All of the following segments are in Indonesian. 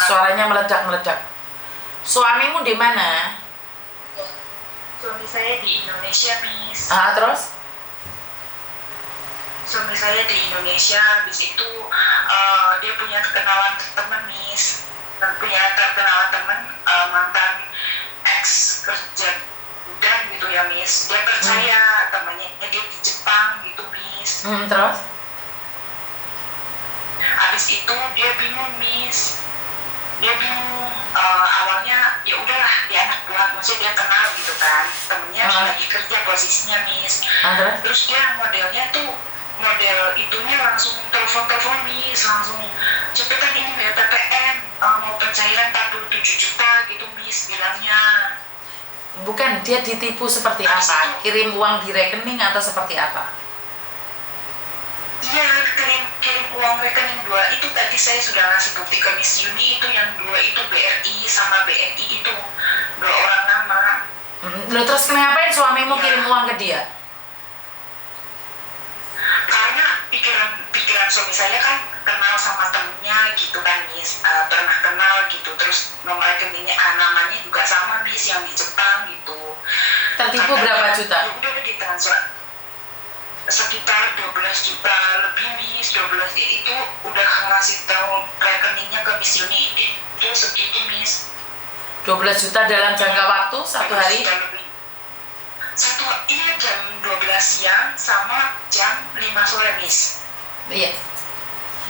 Suaranya meledak-meledak. Suamimu di mana? Suami saya di Indonesia, Miss. Terus? Suami saya di Indonesia, habis itu dia punya kenalan teman, Miss. Punya kenalan teman mantan ex kerja dan gitu ya, Miss. Dia percaya temannya dia di Jepang gitu, Miss. Terus? Habis itu dia bingung, Miss. Dia bingung, awalnya ya udahlah dia anak buah, maksudnya dia kenal gitu kan, temennya lagi kerja posisinya, Miss. Terus dia modelnya tuh model itunya langsung telepon, Miss, langsung cepetan ini bayar PPN, mau pencairan 47 juta gitu, Miss, bilangnya. Bukan, dia ditipu seperti apa? Kirim uang di rekening atau seperti apa? Iya, kirim uang rekening 2 itu tadi saya sudah ngasih bukti ke Miss Yuni, itu yang 2 itu BRI sama BNI itu 2 orang nama. Loh, terus kenapa suamimu kirim uang ke dia? Karena pikiran suami saya kan kenal sama temennya gitu kan, Miss, pernah kenal gitu, terus nomor rekeningnya namanya juga sama, Miss, yang di Jepang gitu. Tertipu berapa juta? Ya udah ditransfer sekitar 12 juta lebih, Miss. 12 itu udah ngasih tahu rekeningnya ke Miss Yuni, itu segitu, Miss. 12 juta dalam jangka waktu 1 hari? Iya, jam 12 siang sama jam 5 sore, Miss. Iya.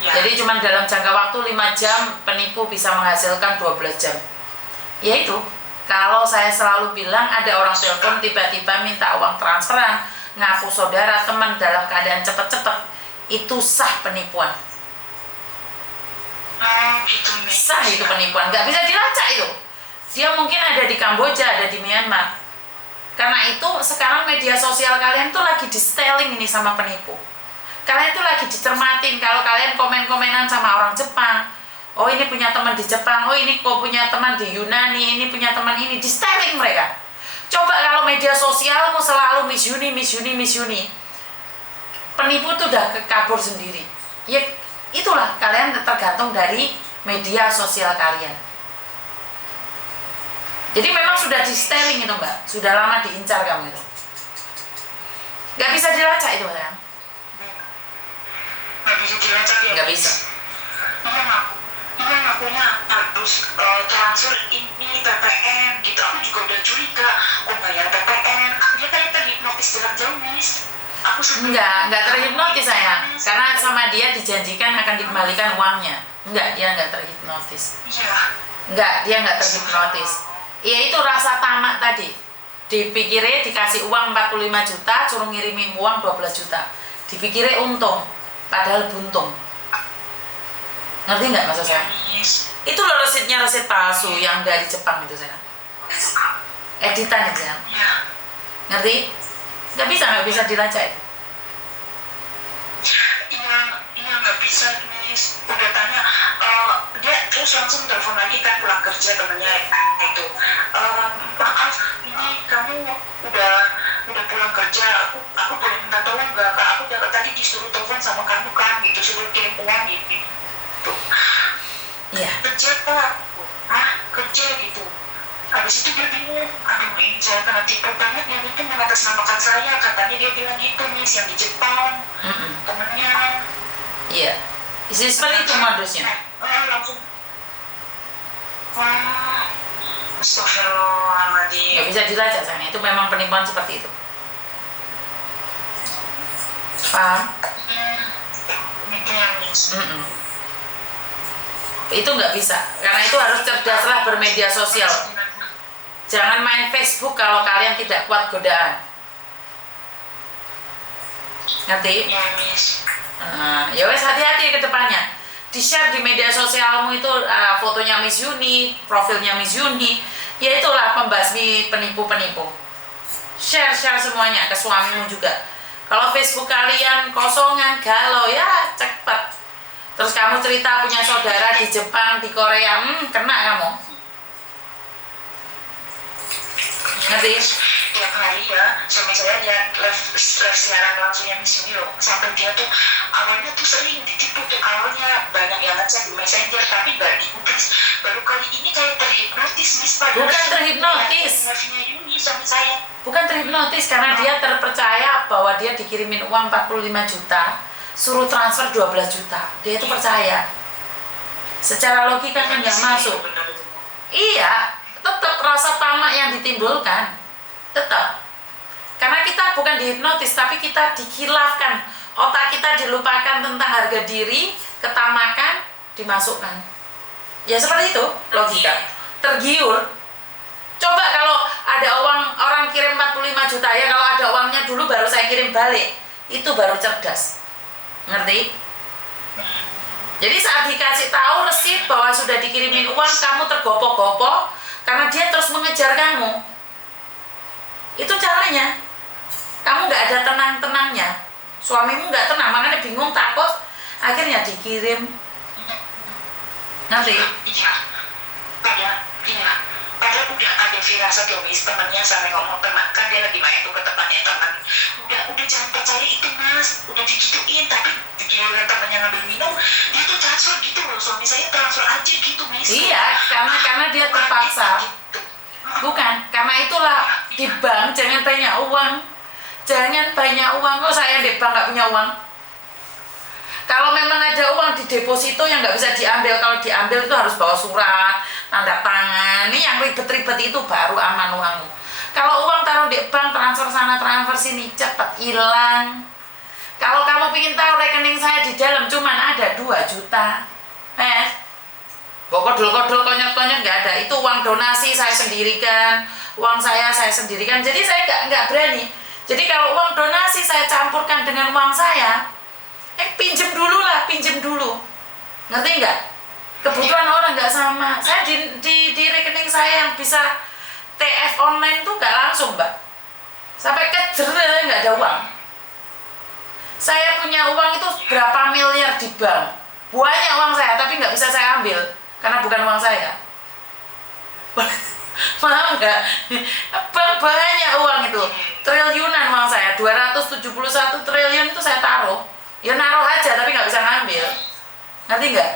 Ya. Jadi cuma dalam jangka waktu 5 jam penipu bisa menghasilkan 12 jam. Ya itu, kalau saya selalu bilang ada orang telepon tiba-tiba minta uang transferan, ngaku saudara, teman dalam keadaan cepet-cepet, itu sah penipuan. Gitu, Miss. Sah itu penipuan, nggak bisa dilacak itu. Dia mungkin ada di Kamboja, ada di Myanmar. Karena itu sekarang media sosial kalian tuh lagi di-styling ini sama penipu. Kalian tuh lagi dicermatin. Kalau kalian komen-komenan sama orang Jepang, oh ini punya teman di Jepang, oh ini kok punya teman di Yunani, ini punya teman ini, di-styling mereka. Coba kalau media sosialmu selalu Miss Yuni, Miss Yuni, Miss Yuni, penipu tuh udah kabur sendiri. Ya itulah, kalian tergantung dari media sosial kalian. Jadi memang sudah di-styling itu, Mbak. Sudah lama diincar kamu itu. Gak bisa dilacak itu, sayang. Gak bisa dilacak ya? Gak bisa. Iya, ngakunya harus transfer ini PPN gitu. Aku juga udah curiga, kok bayar PPN? Dia kayak terhipnotis jarak jauh, Miss. Enggak terhipnotis, sayang. Karena sama dia dijanjikan akan dikembalikan uangnya. Enggak, dia enggak terhipnotis. Iya. Enggak, dia enggak terhipnotis. Ya itu rasa tamak tadi. Dipikirnya dikasih uang 45 juta, suruh ngirimin uang 12 juta. Dipikirnya untung, padahal buntung. Ngerti nggak maksud saya? Itu loh resitnya, resit palsu yang dari Jepang itu, saya. Editan itu, saya. Ngerti? Nggak bisa dilacak itu. Iya, nggak bisa, Miss. Udah tanya, dia terus langsung telepon lagi kan, pulang kerja temennya itu. Maaf, ini kamu udah pulang kerja, aku boleh minta tolong nggak, Kak? Aku udah tadi disuruh telepon sama kamu kan, gitu, suruh kirim uang gitu. Iya. Kerja, Kak. Kerja gitu. Habis itu dia bingung, aduh ini saya kena tipu banget, yang itu mengatasnamakan saya, katanya dia bilang itu, Miss, yang di Jepang, temennya. Iya, seperti itu modusnya. Langsung. Astagfirullahaladzim. Nggak bisa dilacak, sayang. Itu memang penipuan seperti itu. Paham? Itu yang Miss. Itu nggak bisa, karena itu harus cerdaslah bermedia sosial. Jangan main Facebook kalau kalian tidak kuat godaan. Ngerti? Ya, Miss. Ya wes, hati-hati ke depannya. Di-share di media sosialmu itu fotonya Miss Yuni, profilnya Miss Yuni. Ya itulah pembasmi penipu-penipu. Share semuanya ke suamimu juga. Kalau Facebook kalian kosongan, galau, ya cepat. Terus kamu cerita punya saudara di Jepang, di Korea, kena kamu. Ngerti? Tiap hari ya, sama saya lihat live siaran langsungnya Miss Yuni loh. Sampai dia tuh awalnya tuh sering ditipu tuh, awalnya banyak yang ngecek di messenger, tapi baru kali ini kayak terhipnotis Miss. Bukan terhipnotis. Suami saya. Bukan terhipnotis karena dia terpercaya bahwa dia dikirimin uang 45 juta, suruh transfer 12 juta. Dia itu percaya. Secara logika kan nggak masuk. Iya, tetap rasa tamak yang ditimbulkan. Tetap. Karena kita bukan dihipnotis, tapi kita dikilafkan. Otak kita dilupakan tentang harga diri, ketamakan, dimasukkan. Ya seperti itu logika. Tergiur. Coba kalau ada orang kirim 45 juta ya, kalau ada uangnya dulu baru saya kirim balik. Itu baru cerdas. Ngerti? Jadi saat dikasih tahu resit bahwa sudah dikirimin uang, kamu tergopoh-gopoh karena dia terus mengejar kamu. Itu caranya. Kamu nggak ada tenang-tenangnya. Suamimu nggak tenang, makanya bingung, takut, akhirnya dikirim. Nanti. Iya. Padahal udah ada firasat loh Miss, temannya sampai ngomong kan dia lagi main tuh ke tempatnya teman. Udah jangan percaya itu Mas, udah digituin, tapi giliran temannya ngambil minum, dia tuh transfer gitu loh, suami saya transfer aja gitu Miss. Iya, karena dia terpaksa. Bukan, karena itulah di bank jangan banyak uang. Jangan banyak uang, kok saya di bank nggak punya uang. Kalau memang ada uang di deposito yang nggak bisa diambil, kalau diambil itu harus bawa surat, tanda tangan. Ini yang ribet-ribet itu baru aman uangmu. Kalau uang taruh di bank, transfer sana, transfer sini, cepat hilang. Kalau kamu ingin tahu rekening saya di dalam cuman ada 2 juta. Kodol-kodol, konyol-konyol nggak ada. Itu uang donasi saya sendirikan, uang saya sendirikan. Jadi saya nggak berani. Jadi kalau uang donasi saya campurkan dengan uang saya, pinjem dulu. Ngerti nggak? Kebutuhan orang nggak sama. Saya di rekening saya yang bisa TF online tuh nggak langsung, Mbak. Sampai kejer nggak ada uang. Saya punya uang itu berapa miliar di bank. Banyak uang saya, tapi nggak bisa saya ambil karena bukan uang saya. Paham nggak? Banyak uang itu, triliunan uang saya, 271 triliun itu saya taruh. Ya naruh aja tapi nggak bisa ngambil. Ngerti nggak?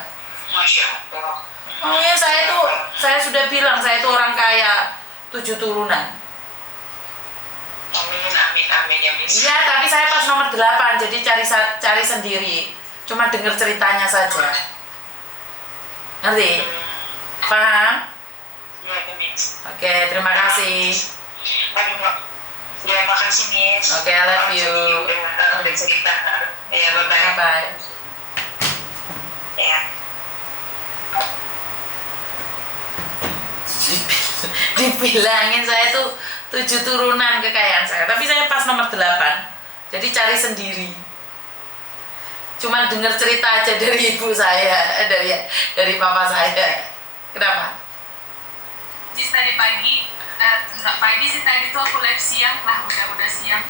Masya Allah. Oh ya, saya sudah bilang saya itu orang kaya 7 turunan. Amin ya Miss. Iya, tapi saya pas nomor 8, jadi cari sendiri. Cuma dengar ceritanya saja. Ngerti? Paham? Iya Miss. Oke, terima kasih. Ya makasih Miss. Oke, I love you. Udah cerita. Ya bye Bye. Ya. Dibilangin saya tuh 7 turunan kekayaan saya, tapi saya pas nomor 8, jadi cari sendiri. Cuma dengar cerita aja dari ibu saya, dari papa saya. Kenapa? Jadi tadi pagi, nggak pagi sih, tadi tuh aku live siang lah, udah siang.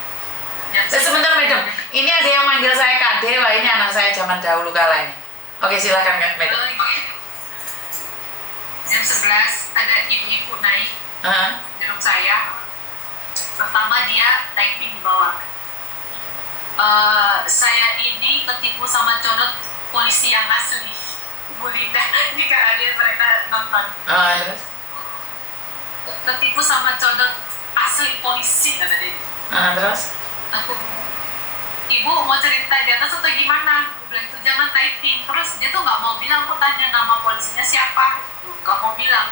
Sebentar madam, ini ada yang manggil saya Kak Dewa, ini anak saya zaman dahulu kala ini. Oke, silakan Kak madam. Jam 11 ada ibu-ibu naik di room saya. Pertama dia typing di bawah. Saya ini ketipu sama codot polisi yang asli. Bu Linda, ini Kak Adil mereka nonton. Terus? Ketipu sama codot asli polisi kata dia. Terus? Aku, ibu mau cerita di atas atau gimana? Aku bilang itu jangan typing. Terus dia tuh nggak mau bilang. Aku tanya nama polisinya siapa, nggak mau bilang.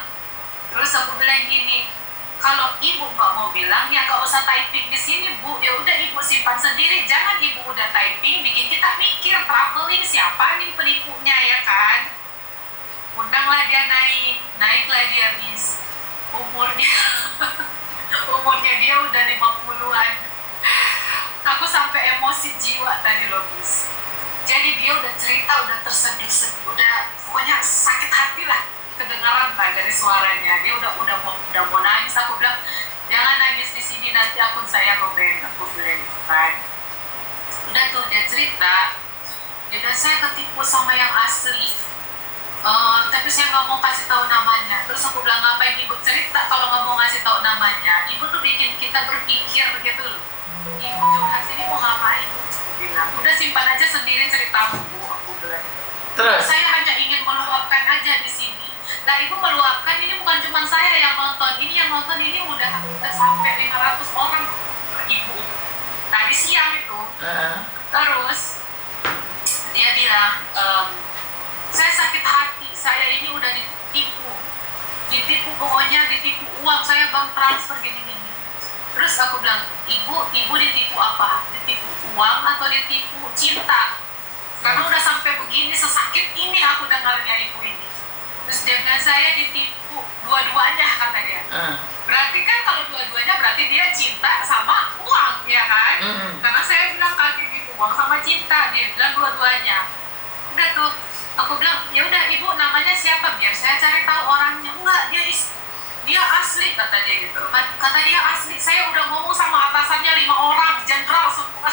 Terus aku bilang gini, kalau ibu nggak mau bilang ya nggak usah typing di sini Bu. Ya udah ibu simpan sendiri. Jangan ibu udah typing bikin kita mikir traveling siapa nih penipunya ya kan. Undanglah dia naiklah dia Miss. Umurnya dia udah 50-an. Aku sampai emosi jiwa tadi loh Miss. Jadi dia udah cerita, udah terseduh-seduh, udah pokoknya sakit hati lah, kedengaran lah dari suaranya. Dia udah mau nangis. Aku bilang jangan nangis di sini, nanti akun saya komen. Aku bilang kan. Udah tuh dia cerita, jadi saya ketipu sama yang asli. Tapi saya nggak mau kasih tahu namanya. Terus aku bilang ngapain ibu cerita kalau nggak mau ngasih tahu namanya? Ibu tuh bikin kita berpikir gitu loh. Ibu curhat sini mau ngapain? Aku bilang udah simpan aja sendiri ceritamu Bu. Aku bilang. Terus? Saya hanya ingin meluap Nah ibu meluapkan, ini bukan cuma saya yang nonton, ini yang nonton ini udah sampai 500 orang ibu. Tadi siang itu. Terus dia bilang, saya sakit hati, saya ini udah ditipu pokoknya ditipu uang, saya bank transfer gini-gini. Terus aku bilang, ibu ditipu apa? Ditipu uang atau ditipu cinta? Karena udah sampai begini, sesakit ini aku dengarnya ibu ini. Terus dia bilang, saya ditipu dua-duanya, kata dia. Berarti kan kalau dua-duanya berarti dia cinta sama uang, ya kan? Karena saya bilang kan ditipu uang sama cinta, dia bilang dua-duanya. Udah tuh, aku bilang, ya udah ibu namanya siapa, biar saya cari tahu orangnya. Enggak, dia asli, kata dia gitu. Kata dia asli, saya udah ngomong sama atasannya 5 orang, jenderal semua.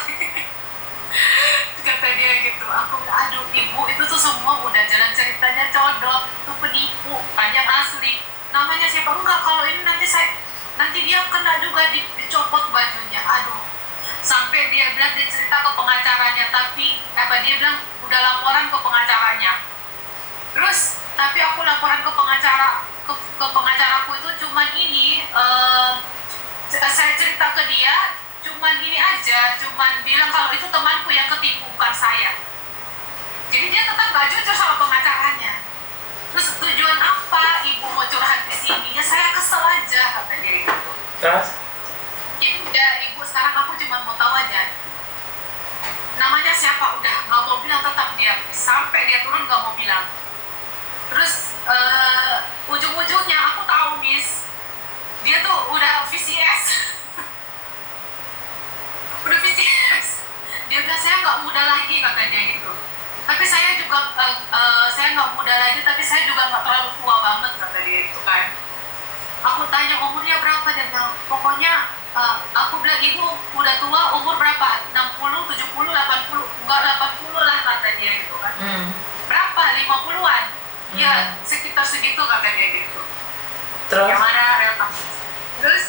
Kata dia gitu. Aku bilang, aduh ibu, itu tuh semua udah jalan ceritanya codok, itu penipu, panjang asli. Namanya siapa? Enggak, kalau ini nanti dia kena juga dicopot bajunya. Aduh, sampai dia bilang dia cerita ke pengacaranya, tapi dia bilang udah laporan ke pengacaranya. Terus tapi aku laporan ke pengacaraku itu cuman ini, saya cerita ke dia cuman ini aja, cuman bilang kalau itu temanku yang ketipu, bukan saya. Jadi dia tetap gak jujur sama pengacaranya. Terus tujuan apa ibu mau curhat di sini? Ya saya kesel aja, kata dia gitu. Terus? Ya udah ibu, sekarang aku cuma mau tahu aja namanya siapa, udah nggak mau bilang, tetap dia sampai dia turun nggak mau bilang. Terus ujung-ujungnya aku tahu Miss, dia tuh udah VCS. Udah VCS. Dia bilang saya nggak muda lagi, kata dia gitu. Tapi saya juga saya nggak muda lagi, tapi saya juga nggak terlalu tua banget, kata dia itu kan. Aku tanya umurnya berapa, dia bilang pokoknya aku bilang ibu udah tua, umur berapa? 60, 70, 80, enggak 80 lah, kata dia gitu kan. Berapa? 50-an? Ya sekitar segitu, kata dia gitu. Terus? Yang mana real. Terus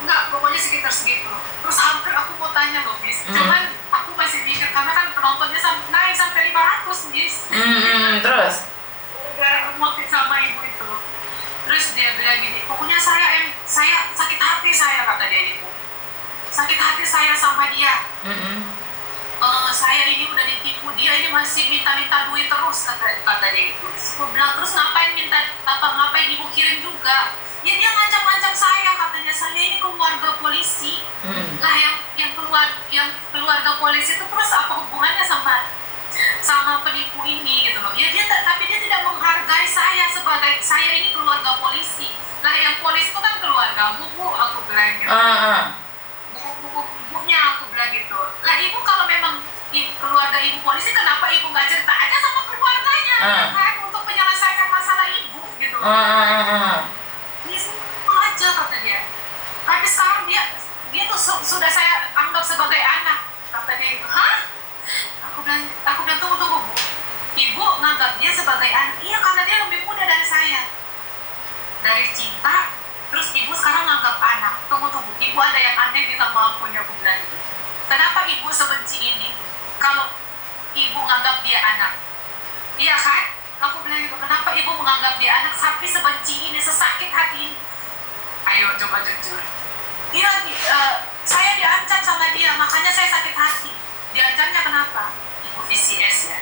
enggak, pokoknya sekitar segitu. Terus hampir aku mau tanya loh Miss, cuman aku masih mikir karena kan penontonnya naik sampai 500 Miss. Terus? Udah motif sama ibu itu. Terus dia bilang gini, pokoknya saya sakit hati saya, kata dia gitu. Sakit hati saya sama dia. Saya ini udah ditipu, dia ini masih minta duit terus, kata dia gitu. Aku bilang, terus ngapain ibu kirim juga? Ya dia ngancam-ngancam saya, katanya saya ini keluarga polisi. Lah yang keluarga polisi itu terus apa hubungannya sama penipu ini gitu loh. Ya tapi dia tidak menghargai saya sebagai saya ini keluarga polisi. Lah yang polisi itu kan keluargamu, Bu, aku bilang gitu. Bukunya aku bilang gitu. Lah ibu kalau memang keluarga ibu polisi, kenapa ibu nggak cerita aja sama keluarganya kan untuk menyelesaikan masalah ibu gitu. Ini semua aja, kata dia. Tapi sekarang dia tuh sudah saya anggap sebagai anak, kata dia itu. Hah? Aku bilang tunggu Bu. Ibu nganggap dia sebagai anak? Iya, karena dia lebih muda dari saya. Dari cinta, terus ibu sekarang nganggap anak. Tunggu. Ibu ada yang aneh di tambah akunya, aku bilang gitu. Kenapa ibu sebenci ini? Kalau ibu nganggap dia anak, iya kan? Aku bilang gitu. Kenapa ibu menganggap dia anak tapi sebenci ini, sesakit hati ini? Ayo coba jujur. Iya, saya diancam sama dia, makanya saya sakit hati. Diancamnya kenapa? Ibu VCS ya?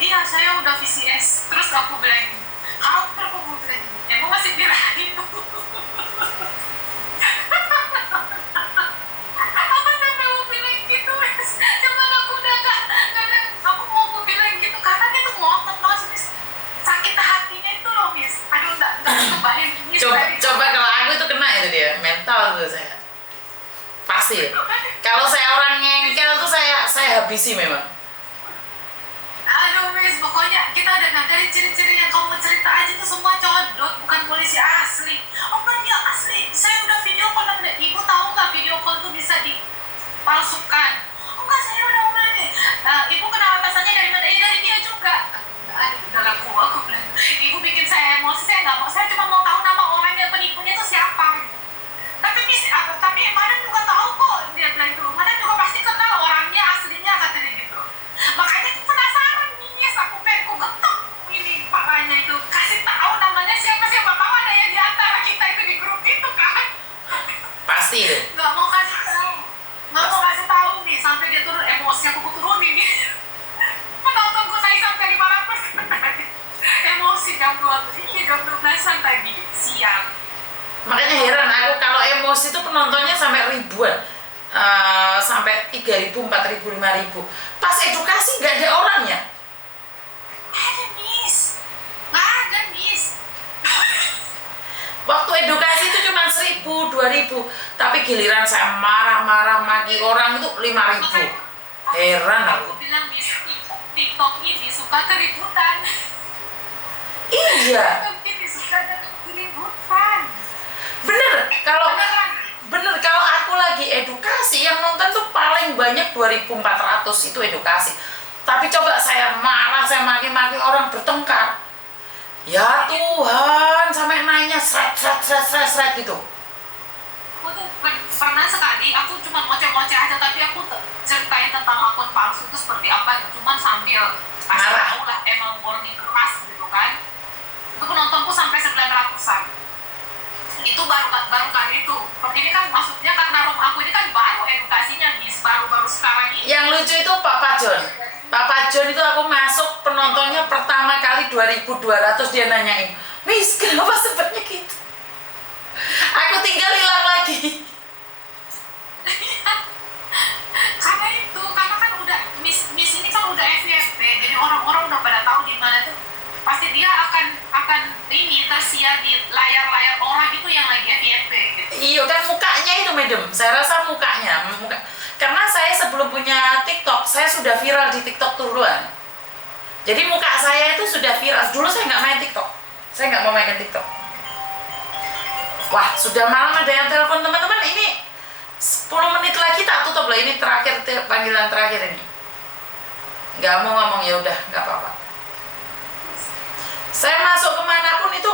Iya, saya udah VCS. Terus aku bilang, hampir aku bilang, ibu masih birahin. Apa sampai mau bilang gitu? Cuman aku udah gak aku mau bilang gitu karena dia tuh ngotot banget. Sakit hatinya itu loh, Miss. Aduh, enggak kebayang. Coba kalau aku itu kena itu dia, mental tuh saya. Pasti. Kalau saya orang ngengkel tuh saya habisi memang. Aduh Miss, pokoknya kita dengar dari ciri-ciri yang kamu cerita aja tuh semua codot, bukan polisi asli. Oh kan dia asli, saya udah video call sama dia. Ibu tahu nggak video call tuh bisa dipalsukan? Oh enggak, saya udah ngomong nih. Ibu kenal atasannya dari mana? Dari dia juga. Aduh, udah aku bilang. Ibu bikin saya emosi, saya nggak mau. Saya cuma mau tahu nama orangnya, penipunya itu siapa. Tapi Miss, tapi Madam juga tahu kok. Dia bilang itu, Madam juga pasti kenal orangnya aslinya, kata dia gitu. post itu penontonnya sampai ribuan, sampai 3.000, 4.000, 5.000. Pas edukasi nggak ada orangnya. Ada Miss, nggak ada Miss. Waktu edukasi itu cuma 1.000, 2.000, tapi giliran saya marah-marah maki orang itu 5.000. Heran aku. Aku bilang Miss, TikTok ini suka keributan. Iya. TikTok ini suka keributan. Bener kalau aku lagi edukasi yang nonton tuh paling banyak 2.400 itu edukasi. Tapi coba saya marah, saya maki-maki orang bertengkar. Ya Tuhan, sampai nanya seret gitu. Aku tuh pernah sekali, aku cuma ngoceh-ngoceh aja, tapi aku ceritain tentang akun palsu itu seperti apa, cuman sambil kasih tahu lah, emang warning keras gitu kan. Itu penontonku sampai 900-an. Itu baru kali itu. Ini kan maksudnya karena room aku ini kan baru edukasinya Miss, baru sekarang ini. Yang lucu itu Papa John itu aku masuk penontonnya pertama kali 2.200, dia nanyain, Miss kenapa sepertinya gitu? Aku tinggal hilang lagi. karena kan udah Miss ini kan udah FYP, jadi orang-orang udah pada tahu di mana tuh. Pasti dia akan ini tersiar di layar orang itu yang lagi FYP gitu. Iya kan mukanya itu madam, saya rasa mukanya. Karena saya sebelum punya TikTok, saya sudah viral di TikTok duluan. Jadi muka saya itu sudah viral. Dulu saya nggak main TikTok, saya nggak mau mainkan TikTok. Wah sudah malam, ada yang telepon teman-teman. Ini 10 menit lagi tak tutup loh. Ini terakhir, panggilan terakhir ini. Nggak mau ngomong, ya udah nggak apa-apa. Saya masuk kemanapun itu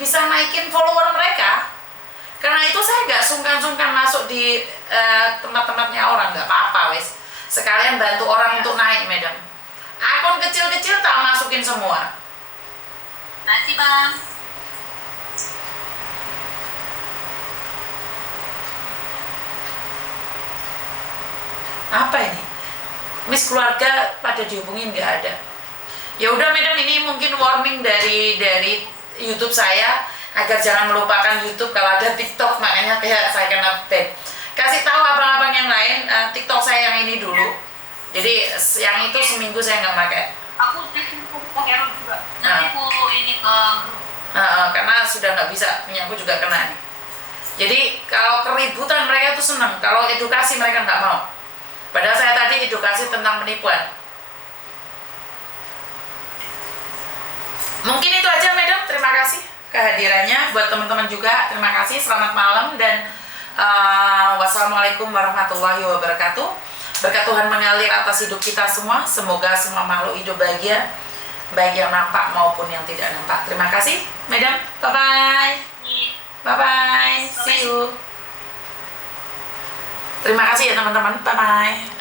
bisa naikin follower mereka. Karena itu saya nggak sungkan-sungkan masuk di tempat-tempatnya orang, nggak apa-apa wes. Sekalian bantu orang untuk naik, madam. Akun kecil-kecil tak masukin semua. Nanti bang. Apa ini? Miss keluarga pada dihubungin nggak ada. Ya udah madam, ini mungkin warning dari YouTube saya agar jangan melupakan YouTube kalau ada TikTok, makanya kayak saya kena ban. Kasih tahu abang-abang yang lain, TikTok saya yang ini dulu. Jadi yang itu seminggu saya nggak pakai. Aku bikin ke Hero juga. Nanti aku ini ke karena sudah nggak bisa, punya aku juga kena nih. Jadi kalau keributan mereka tuh seneng, kalau edukasi mereka nggak mau. Padahal saya tadi edukasi tentang penipuan. Mungkin itu aja madam, terima kasih kehadirannya. Buat teman-teman juga terima kasih, selamat malam dan wassalamualaikum warahmatullahi wabarakatuh. Berkat Tuhan mengalir atas hidup kita semua. Semoga semua makhluk hidup bahagia, baik yang nampak maupun yang tidak nampak. Terima kasih madam, bye bye, see you. Terima kasih ya teman-teman, bye bye.